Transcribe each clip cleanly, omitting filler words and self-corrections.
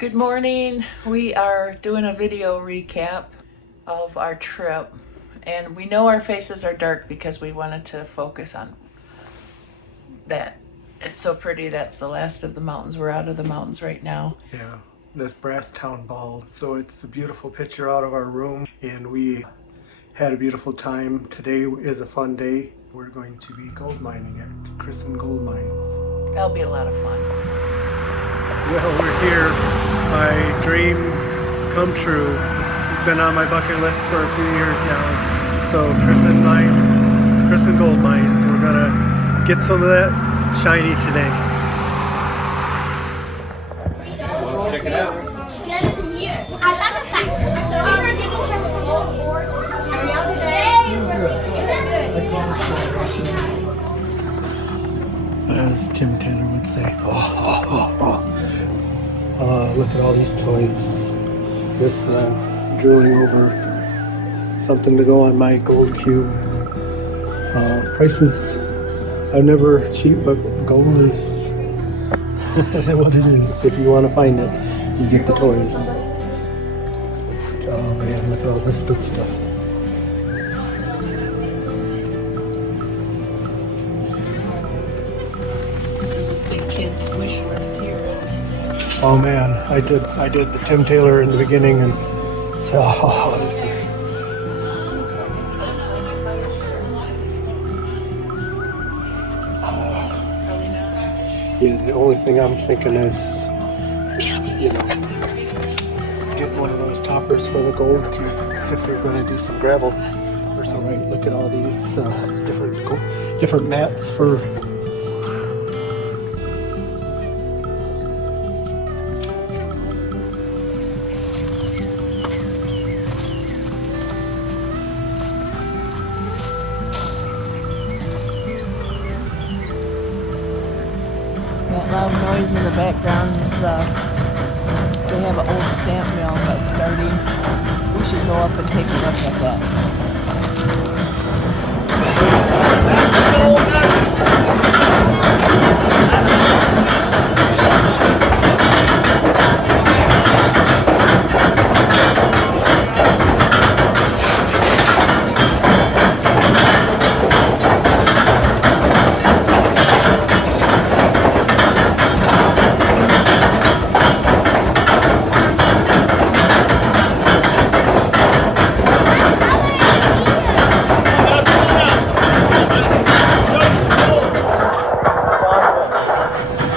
Good morning. We are doing a video recap of our trip, and we know our faces are dark because we wanted to focus on that. It's so pretty. That's the last of the mountains. We're out of the mountains right now. Yeah, this brass town ball. So it's a beautiful picture out of our room, and we had a beautiful time. Today is a fun day. We're going to be gold mining at Crisson Gold Mines. That'll be a lot of fun. Well, we're here. My dream come true. It's been on my bucket list for a few years now. So Crisson Mines, Crisson Gold Mines. We're gonna get some of that shiny today. Check it out. As Tim Taylor would say, look at all these toys. This drilling over something to go on my gold cube. Prices are never cheap, but gold is what it is. If you want to find it, you get the toys. Oh man, look at all this good stuff. This is a big kid's wish list here, isn't it? Oh man, I did the Tim Taylor in the beginning, and so this is. Yeah, the only thing I'm thinking is, get one of those toppers for the gold cube if you're going to do some gravel or something. Look at all these different mats for. That loud noise in the background is, they have an old stamp mill that's starting. We should go up and take a look at that.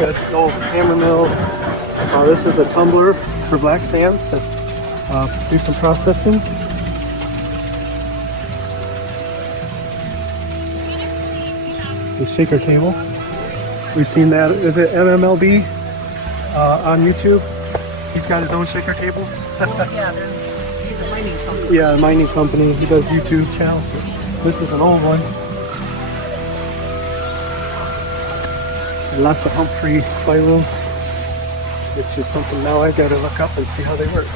Got the old hammer mill. This is a tumbler for black sands to do some processing. The shaker table. We've seen that. Is it MMLB on YouTube? He's got his own shaker tables. Yeah, he's a mining company. Yeah, a mining company. He does YouTube channel. This is an old one. Lots of Humphrey spirals, which is something now I gotta look up and see how they work.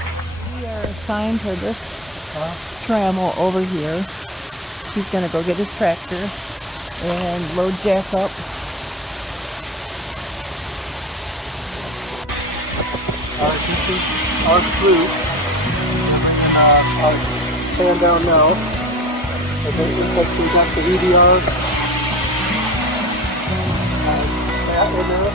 We are assigned to this trammel over here. He's gonna go get his tractor and load Jack up. This is our flute. I'll stand down now. Okay, it looks like we got the VDR. That one there.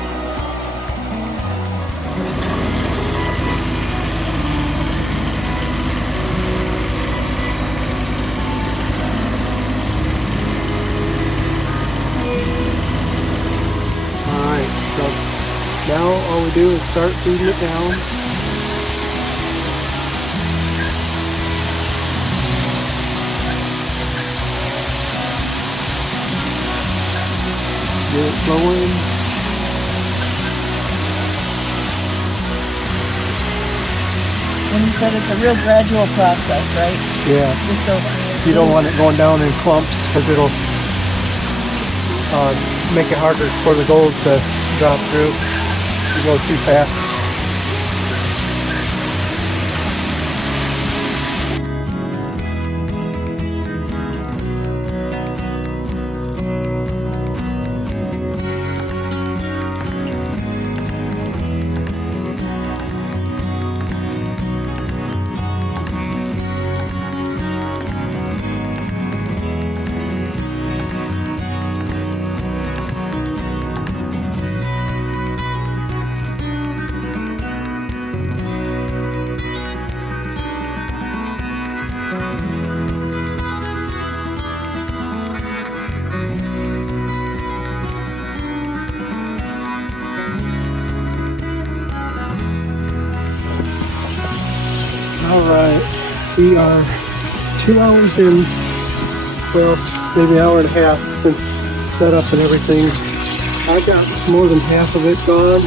Alright, so now all we do is start feeding it down. Get it flowing. And he said it's a real gradual process, right? Yeah. Just You don't want it going down in clumps because it'll make it harder for the gold to drop through. You go too fast. We are 2 hours in, well, maybe an hour and a half since set up and everything. I got more than half of it gone.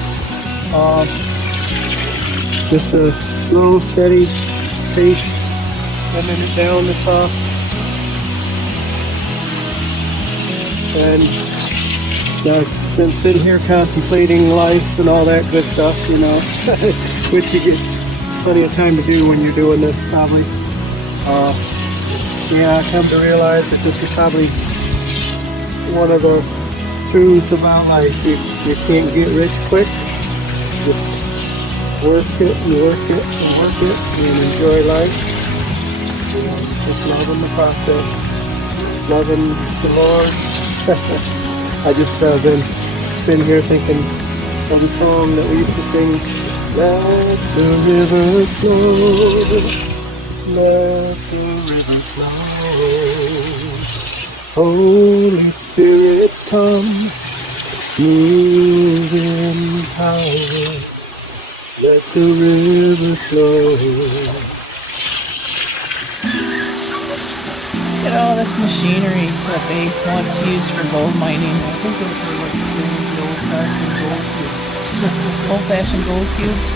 Just a slow, steady pace, bending it down the top. And I've been sitting here contemplating life and all that good stuff, you know, which you get plenty of time to do when you're doing this, probably. Yeah, I come to realize that this is probably one of the truths about life. You can't get rich quick. Just work it and work it and work it and enjoy life. You know, just loving the process, loving the Lord. I just been here thinking of the song that we used to sing. Let the river flow, let the river flow. Holy Spirit, come, move in power. Let the river flow. Look at all this machinery that they once used for gold mining. I think those are like the old-fashioned gold cubes. Old-fashioned gold cubes.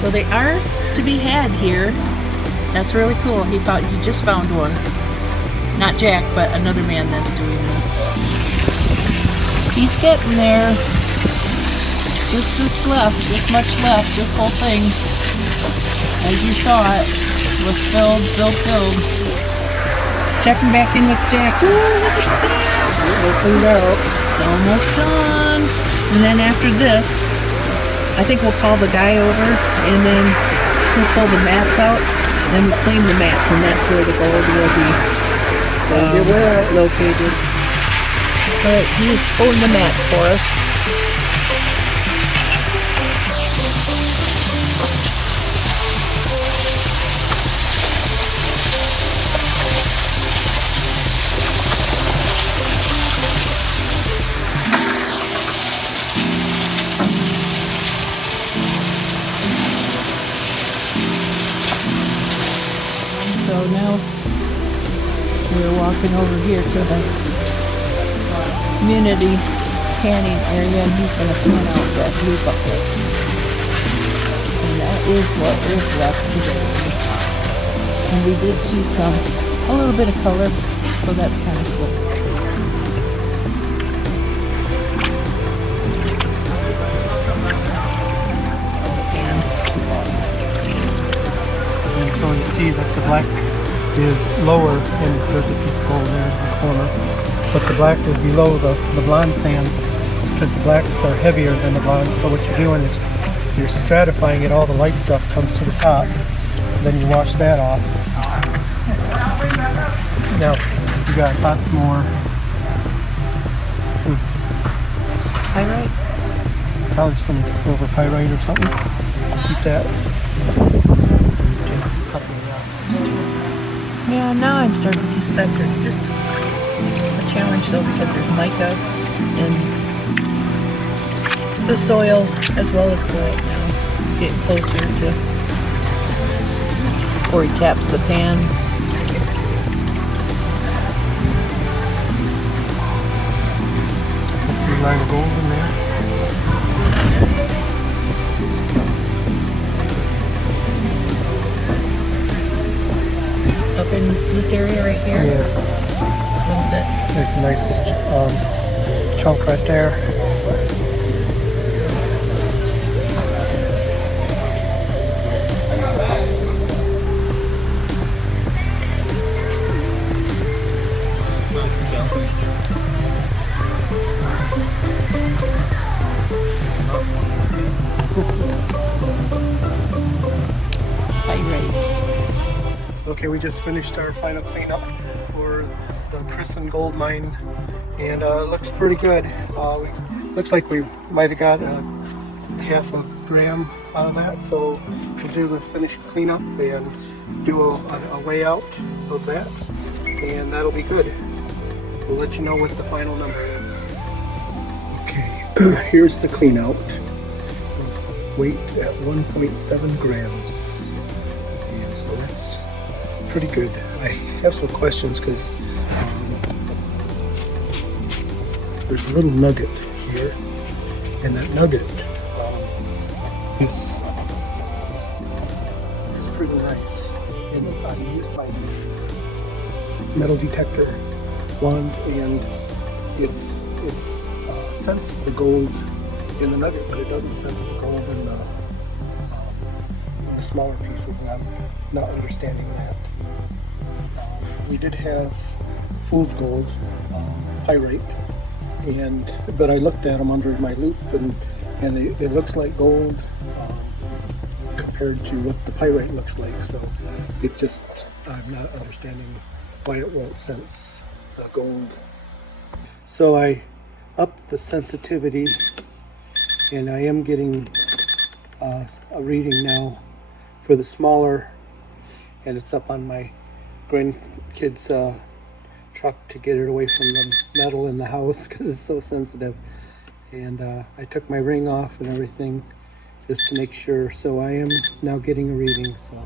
So they are to be had here. That's really cool. He just found one. Not Jack, but another man that's doing it. He's getting there. This left, this much left, this whole thing, as you saw it, was filled. Checking back in with Jack. Ooh, look at that! Looking out. It's almost done. And then after this, I think we'll call the guy over, and then he'll pull the mats out, then we clean the mats, and that's where the gold will be located. But he is pulling the mats for us. So now we're walking over here to the community canning area, and he's going to pan out that blue bucket. And that is what is left today. And we did see a little bit of color, so that's kind of cool. And so you see that the black is lower, and there's a piece of gold there in the corner. But the black is below the blonde sands because the blacks are heavier than the blondes. So what you're doing is you're stratifying it. All the light stuff comes to the top. Then you wash that off. Now you got lots more. Pyrite? Probably some silver pyrite or something. Keep that. Yeah, now I'm starting to see specks. It's just a challenge though, because there's mica in the soil as well as gold now. It's getting closer to before he taps the pan. I see a line of gold in there. Up in this area right here? Yeah. A little bit. There's a nice chunk right there. Okay, we just finished our final cleanup for the Crisson gold mine, and it looks pretty good. Looks like we might have got half a gram out of that, so we'll do the finished cleanup and do a weigh out of that, and that'll be good. We'll let you know what the final number is. Okay, here's the clean out. Weight at 1.7 grams. And So that's pretty good. I have some questions because there's a little nugget here, and that nugget is pretty nice. And I used my metal detector wand, and it's sensed the gold in the nugget, but it doesn't sense the gold in the smaller pieces, and I'm not understanding that. We did have fool's gold, pyrite, but I looked at them under my loupe, and it looks like gold compared to what the pyrite looks like. So it's just, I'm not understanding why it won't sense the gold. So I upped the sensitivity, and I am getting a reading now for the smaller, and it's up on my grandkids' truck to get it away from the metal in the house because it's so sensitive. And I took my ring off and everything just to make sure. So I am now getting a reading. So